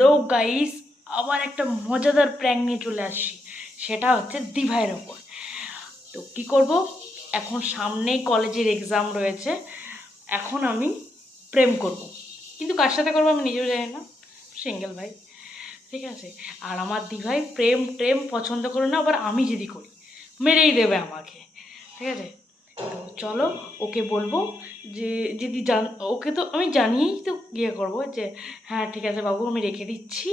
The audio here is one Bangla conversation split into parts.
হ্যালো গাইস, আবার একটা মজাদার প্র্যাঙ্ক নিয়ে চলে আসছি। সেটা হচ্ছে দিভাইয়ের ওপর। তো কি করব, এখন সামনেই কলেজের এক্সাম রয়েছে। এখন আমি প্রেম করব, কিন্তু কার সাথে করবো আমি নিজেও জানি না। সিঙ্গেল ভাই, ঠিক আছে। আর আমার দিভাই প্রেম পছন্দ করে না, আবার আমি যদি করি মেরেই দেবে আমাকে, ঠিক আছে। তো চলো ওকে বলবো যে যদি ওকে তো আমি জানিয়েই তো ইয়ে করবো যে হ্যাঁ ঠিক আছে বাবু আমি রেখে দিচ্ছি,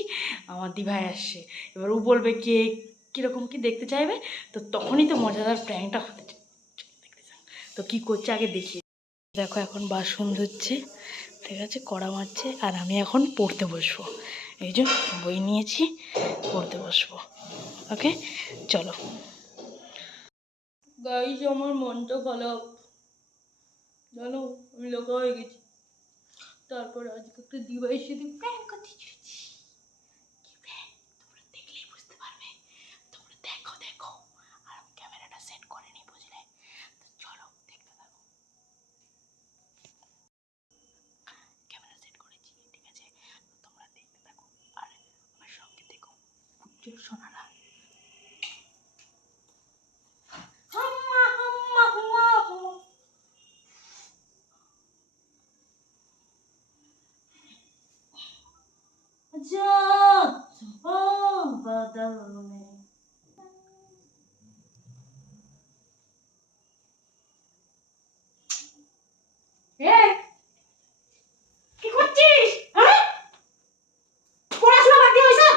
আমার দিভাই আসছে। এবার ও বলবে কে কীরকম কি দেখতে চাইবে, তো তখনই তো মজাদার প্র্যাঙ্কটা হতে চায়। তো কী করছে আগে দেখি। দেখো এখন বাসন ধুচ্ছে, ঠিক আছে, কড়া মারছে, আর আমি এখন পড়তে বসবো। এই যে বই নিয়েছি, পড়তে বসবো। ওকে চলো। গাইস আমার মনটা খারাপ জানো, আমি লোকা হয়ে গেছি। তারপর আজকে একটা দিভাইয়ের সাথে প্র্যাঙ্ক করতে চলেছি। কি প্র্যাঙ্ক তোমরা দেখলেই বুঝতে পারবে। তোমরা দেখো দেখো, আর আমি ক্যামেরাটা সেট করে নিই, বুঝলে? তো চলো দেখতে থাকো। ক্যামেরা সেট করেছি, ঠিক আছে, তোমরা দেখতে থাকো আর আমার সঙ্গে দেখো। বুঝছো সোনারা? কি করছিস? হ্যাঁ, পড়াশোনা বাদ দিয়ে ওইসব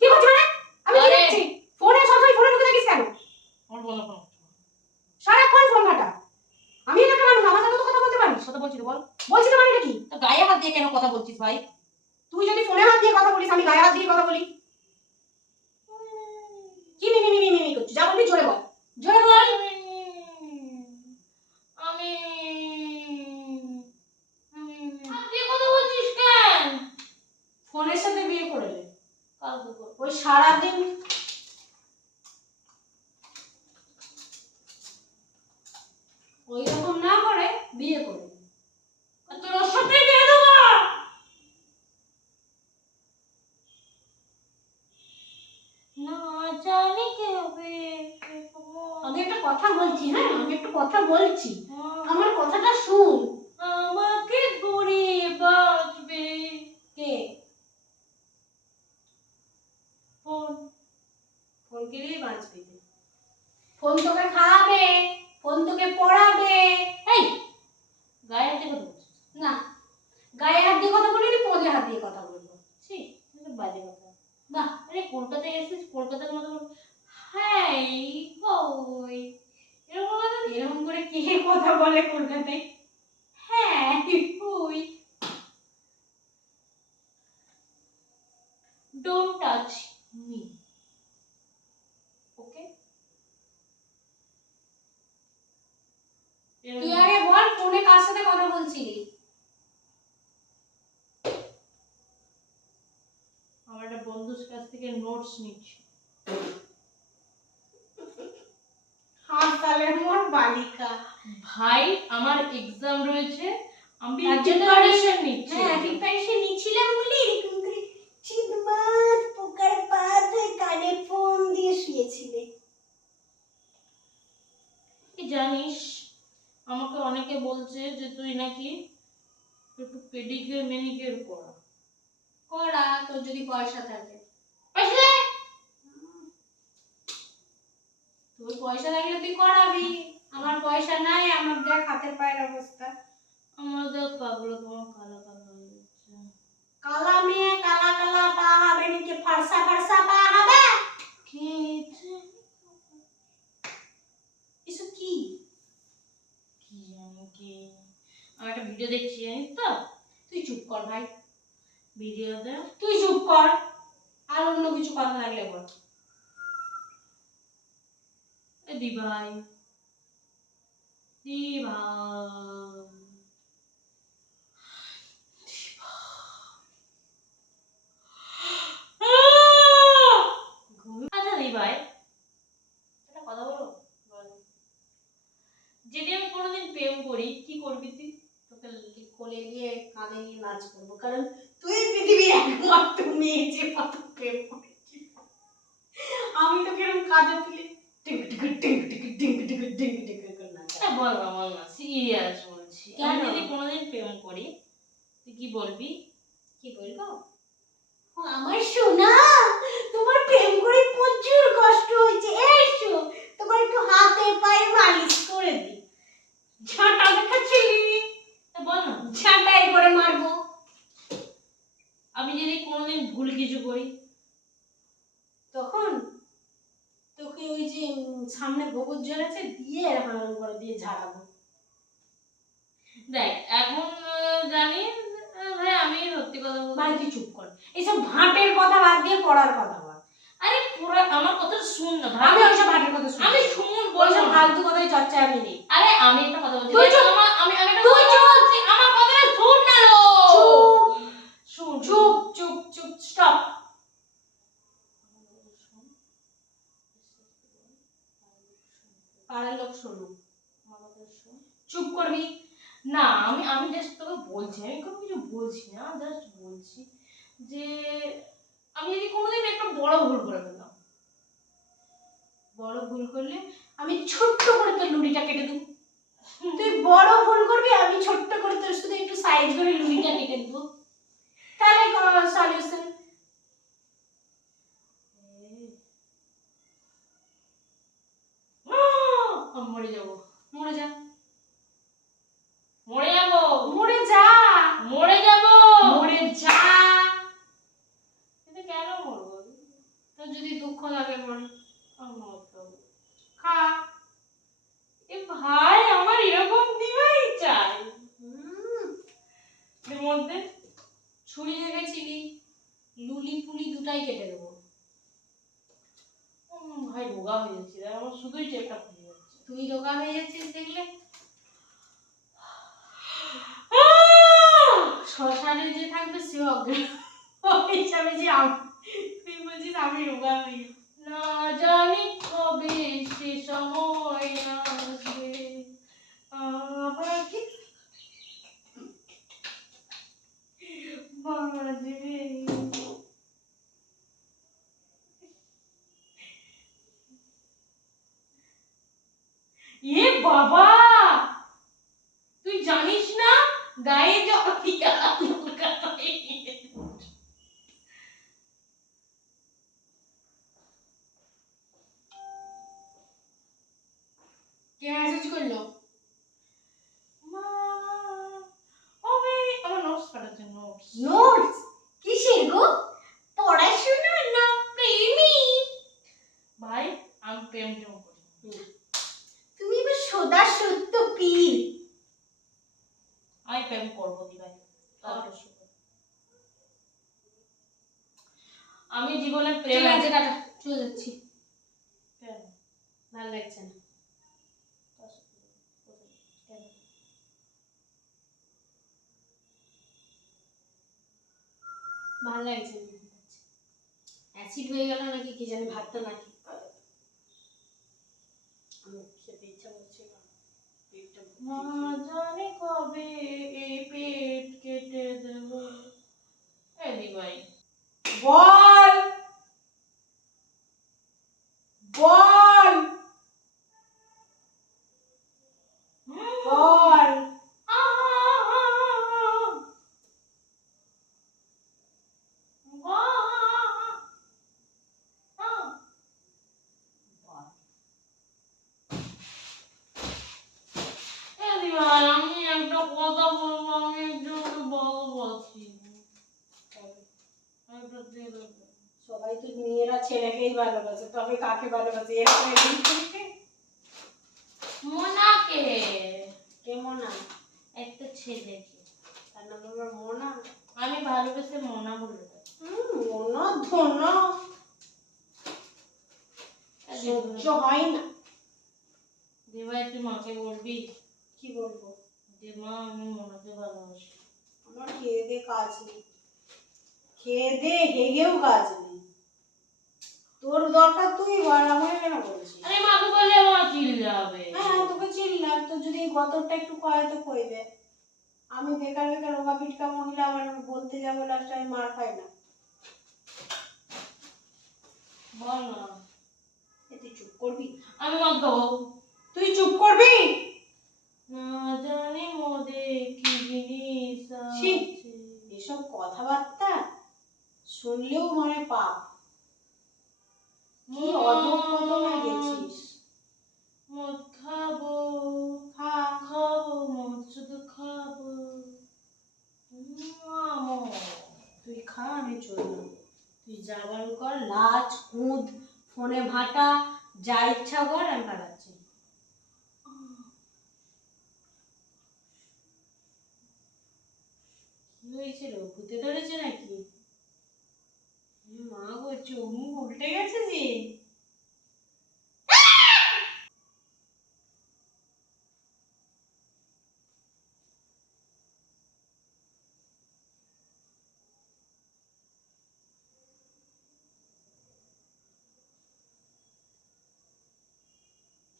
কি করছিস মানে? আমি কি দেখছি? ফোনে সবসময় ফোনে ঢুকে থাকিস কেন? আমার বলা ফোন সারাক্ষণ ফোন ঘাটা। আমি একটা মানুষ, আমার সাথে তো কথা বলতে পারিস। কথা বলছি তো বল। বলছি তো মানে কি? তো গায়ে হাত দিয়ে কেন কথা বলছিস ভাই? তুই যদি ফোনে হাত দিয়ে কথা বলিস, আমি গায়ে হাত দিয়ে কথা বলি। কি মিমি করছিস? যা বলবি জোরে বল, জোরে বল। আমি তুই কথা বলছিস কেন? ফোনের সাথে বিয়ে করে নে। ওই সারাদিন ওই রকম না করে বিয়ে করে তোর ওর সাথে বিয়ে দেবো না জানি কি হবে। আমি একটা কথা বলছি, হ্যাঁ আমি একটা কথা বলছি, আমার কথাটা শুন। আমাকে ধরে বাঁচবে কে? ফোন। ফোন কেড়েই বাঁচবে। ফোন তোকে খাওয়াবে, ফোন তোকে পড়াবে। এই গায়ে হাত দিয়ে কথা বলছিস না? গায়ে হাত দিয়ে কথা বলিনি, পদে হাত দিয়ে কথা বলবো। ছি, এটা বাজে কথা। না আরে কলকাতায় এসেছিস, কলকাতার মতো হাই কই এরকম করে কে কথা বলে কলকাতায়? হ্যাঁ কই, ডোন্ট টাচ মি, ওকে? তুই আগে বল ফোনে কার সাথে কথা বলছিলি? আমার একটা বন্ধুর কাছ থেকে নোটস নিচ্ছি। হাসালের মোর বালিকা ভাই, আমার এক্সাম রয়েছে, আমি প্রিপারেশন নিচ্ছি। হ্যাঁ প্রিপারেশন নিচ্ছিলাম বলি এরকম করে চিৎমাত পোকার পাত হয়ে কানে ফোন দিয়ে শুয়েছিলে। কি জানিস, আমাকে অনেকে বলছে যে তুই নাকি একটু পেডিকিউর ম্যানিকিউর করা। করা তোর যদি পয়সা থাকে। পয়সা তোর পয়সা থাকলে তুই করাবি, আমার পয়সা নাই, আমার দেখ হাতের পায়ের অবস্থা। আমার দেখ পাগলো তোমার কালা কালা হয়ে যাচ্ছে। কালা মেয়ে কালা কালা পা হবে নাকি ফর্সা ফর্সা পা হবে? কি এসব কি কি জানি কি? আমি একটা ভিডিও দেখছি জানিস তো। তুই চুপ কর ভাই, ভিডিওতে তুই চুপ কর, আর অন্য কিছু কথা লাগলে বল। দি ভাই, দি ভাই, আচ্ছা দি ভাই একটা কথা বলো। যদি আমি কোনোদিন প্রেম করি কি করবি তুই? তোকে কোলে নিয়ে কানে নিয়ে নাচ করবো, কারণ তুই পৃথিবীর একমাত্র মেয়ে যে কত প্রেম করেছি। আমি তো কিরকম কাজে তুলি tick tick tick tick tick tick tick tick করে নাচ। বল না সিরিয়াস বলছি, আমি কেন? যদি কোনোদিন প্রেম করি তুই কি বলবি? কি বলবো? ও আমার সোনা, তোমার প্রেম করে প্রচুর কষ্ট হয়েছে, এসো তোমার একটু হাতে পায়ে মালিশ করে দিই। ঝাঁটা দেখাচ্ছিলি? বল না, ঝাঁটাই করে মারবো। আমি যদি কোনোদিন ভুল কিছু করি তখন তোকে ওই যে সামনে গোবর জল আছে দিয়ে হাঁড়ি করে দিয়ে ঝাড়াবো। দেখ এখন জানি ভাই আমি সত্যি কথা বলবো। ভাই তুই চুপ কর, এইসব ভাটের কথা বাদ দিয়ে পড়ার কথা বল। আরে পুরো আমার কথা শুন না ভাই, আমি ওইসব ভাটের কথা শুনি, আমি শুন ওইসব বলবো না। ফালতু কথাই চর্চা আমি নেই। আরে আমি একটা কথা বলছি, তুই চুপ। আমি একটা কথা বলছি, আমার কথাটা শুন না লো। চুপ শুন চুপ চুপ চুপ, স্টপ। পাড়ার লোক শোনো, চুপ করবি। না আমি জাস্ট তোকে বলছি, আমি কোনো কিছু বলছি না, জাস্ট বলছি যে আমি যদি কোনোদিন একটা বড় ভুল করে ফেললাম। বড় ভুল করলে আমি ছোট্ট করে তোর লুড়িটা কেটে দেবো। তুই বড় ভুল করবি, আমি ছোট্ট করে তোর শুধু একটু সাইজ করে লুড়িটা কেটে দেবো, তাহলে সলিউশন। আমি মরে যাবো, মরে যা, মরে যাবো, মরে যা, মরে যাবো, মরে যা। কিন্তু কেন মরবো? তোর যদি দুঃখ লাগে মরে আমি মরতে হবে। খা। এ ভাই আমার এরকম দিবাই চাই। এর মধ্যে ছুরি রেখেছিলি, লুলি পুলি দুটাই কেটে দেবো। ভাই রোগা হয়ে যাচ্ছে, আমার শুধুই টেপটা ফুলে যাচ্ছে। তুই রোগা হয়ে যাচ্ছিস দেখলে? শ্মশানে যে থাকবে সে অজ্ঞান হিসাবে যে তুই বলছিস আমি রোগা হয়ে গেছি। না জানি কবে সে সময় আসবে আবার কি বাজবে। এ বাবা, তুই জানিস না গায়ে জল দিয়া কে মেসেজ করলো? মা ওবে আমার নোটস পাঠাচ্ছে, নোটস। নোটস? কিসের গো? পড়াশোনা না প্রেমী? ভাই আমি প্রেম করি। তুমি এবার সদা সত্য পীর। আমি প্রেম করবো দি ভাই, আমি জীবনে প্রেম চলে আছে, টাটা, চলে যাচ্ছি, কেন? ভালো লাগছে না। কেন? ভালো লাগছে না, অ্যাসিড হয়ে গেল নাকি কি জানি, ভাতটা নাকি আমার খেতে ইচ্ছা করছে না, পেটটা মা জানে কবে এই পেট কেটে দেব। এ দি ভাই বল বল বল। আমি একটা কথা বলবো, আমি একটু ভালোবাসি। সবাই তো মেয়েরা ছেলেকেই ভালোবাসে, তবে কাকে ভালোবাসে? এরকম মোনাকে, কেমন না? একটা ছেলেকে, তার নাম আমার মোনা। আমি ভালোবেসে মোনা বলে দেব। মোনা ধনা সহ্য হয় না। দেবাই তুই মাকে বলবি? কি বলবো? যে মা আমি মোনাকে ভালোবাসি। আমার খেয়ে দে কাজ নেই, খেয়ে দে হেগেও কাজ নেই, তোর দরকার তুই বল, আমাকে কেন বলছিস? আরে মাকে বললে মা চিল্লাবে। হ্যাঁ তোকে চিল্লাম, তো যদি গতরটা একটু কয় তো কইবে, আমি বেকার বেকার রোগা পিটকা মহিলা, আমার বলতে যাবো লাস্ট আমি মার খাই না। বল না। তুই চুপ করবি? আমি মদ খাবো। তুই চুপ করবি? না জানি মদে কি জিনিস ছি, আছে। এসব কথাবার্তা শুনলেও মনে পাপ। কি অধঃপতনে গেছিস। মদ খাবো, খা। খাবো মদ, শুধু খাবো। মদ। তুই খা, আমি চললাম। তুই যাবার কর, লাচ কুঁদ ফোনে ভাটা যা ইচ্ছা কর, আমি পালাচ্ছি। কি হয়েছিল? ভূতে ধরেছে নাকি? মা গো, চোখ মুখ উল্টে গেছে যে।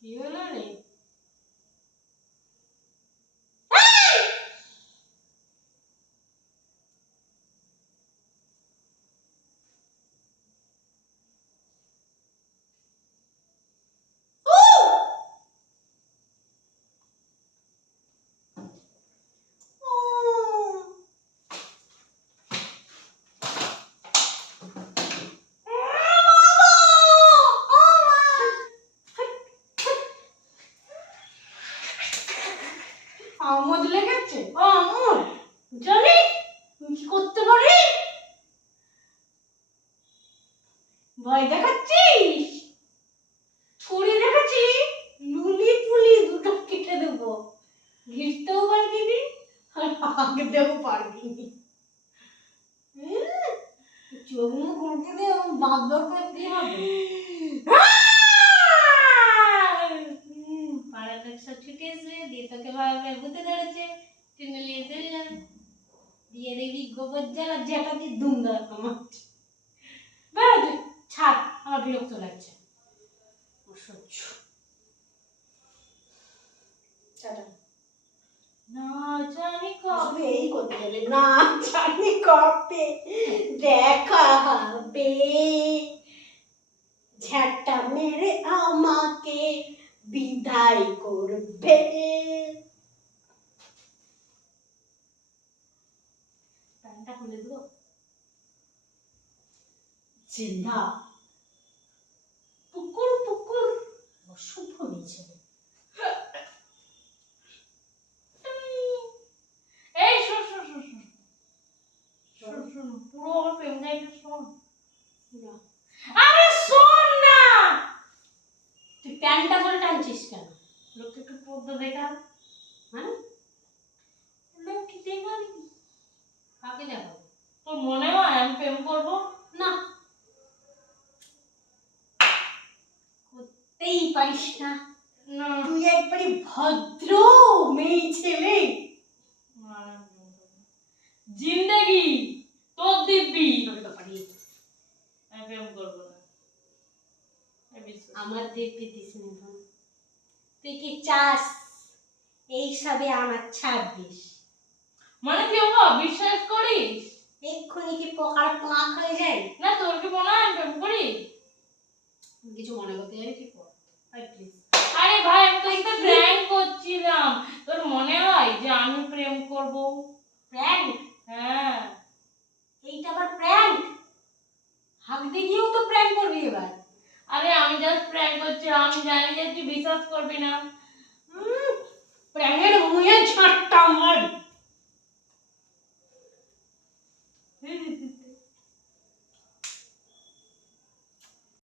কি হলো রে? আমোদ লেগেছে? ও আমোদ, জানি তুই কি করতে পারি। ভয় দেখাচ্ছিস? ছুরি দেখাচ্ছিস? লুলি পুলি দুটো কেটে দেবো। ঘিরতেও পারবি নি আর হাঁকতেও পারবি নি। চোখ মুখ উল্টে দিয়ে দাঁত দর করে কি হবে? পাড়ার লোক সব ছুটে আসবে, দিয়ে তোকে ভাবে ভূতে ধরেছে, টেনে নিয়ে চলে যাবে। দিয়ে দেখবি গোবর জ্বালা যেটা দিয়ে দুম দেওয়া আমার। বেরো তুই, ছাড়, আমার বিরক্ত লাগছে। অসহ্য। ছাড়া না জানি শুধু কবে। এই করতে গেলে না জানি কবে দেখা হবে, ঝাঁটা মেরে আমাকে বিদায় করবে। প্যান্টটা খুলে দেবো? চিন্তা পুকুর পুকুর অশুভ হয়েছে। এই শোন শোন শোন শোন শোন শোন, পুরো আমার প্রেম গাইটা শোন। আরে শোন না। তুই প্যান্টটা করে টানছিস কেন? লোককে একটু পর্দা দেখা। হ্যাঁ, লোক কি দেখাবি? কাকে দেখাবো? তোর মনে হয় আমি প্রেম করবো? না, করতেই পারিস না। না। তুই একবারে ভদ্র মেয়ে ছেলে। না, আমি প্রেম করবো না। জিন্দেগি তোর দিব্যি। আমি তো পারি। আমি প্রেম করবো না। আমি বিশ্বাস করি না। আমার দেখতে দিস না। তুই কি চাস এইসবে আমার 26? মানে কি বাবা, বিশ্বাস করিস? এক্ষুনি কি পোকার পাক হয়ে যায়? না, তোর কি মনে হয় আমি প্রেম করি? কিছু মনে করতে যাবি কি কর, প্লিজ। আরে ভাই, আমি তো একটা প্র্যাঙ্ক করছিলাম। তোর মনে হয় যে আমি প্রেম করব? প্র্যাঙ্ক? হ্যাঁ। এইটা আবার প্র্যাঙ্ক? হাঁক দিয়েও তো প্র্যাঙ্ক করবি এবার। আরে আমি জাস্ট প্র্যাঙ্ক করছিলাম, আমি জানি যে তুই বিশ্বাস করবি না। প্র্যাঙ্কের মুয়ে ঝাঁটটা মার।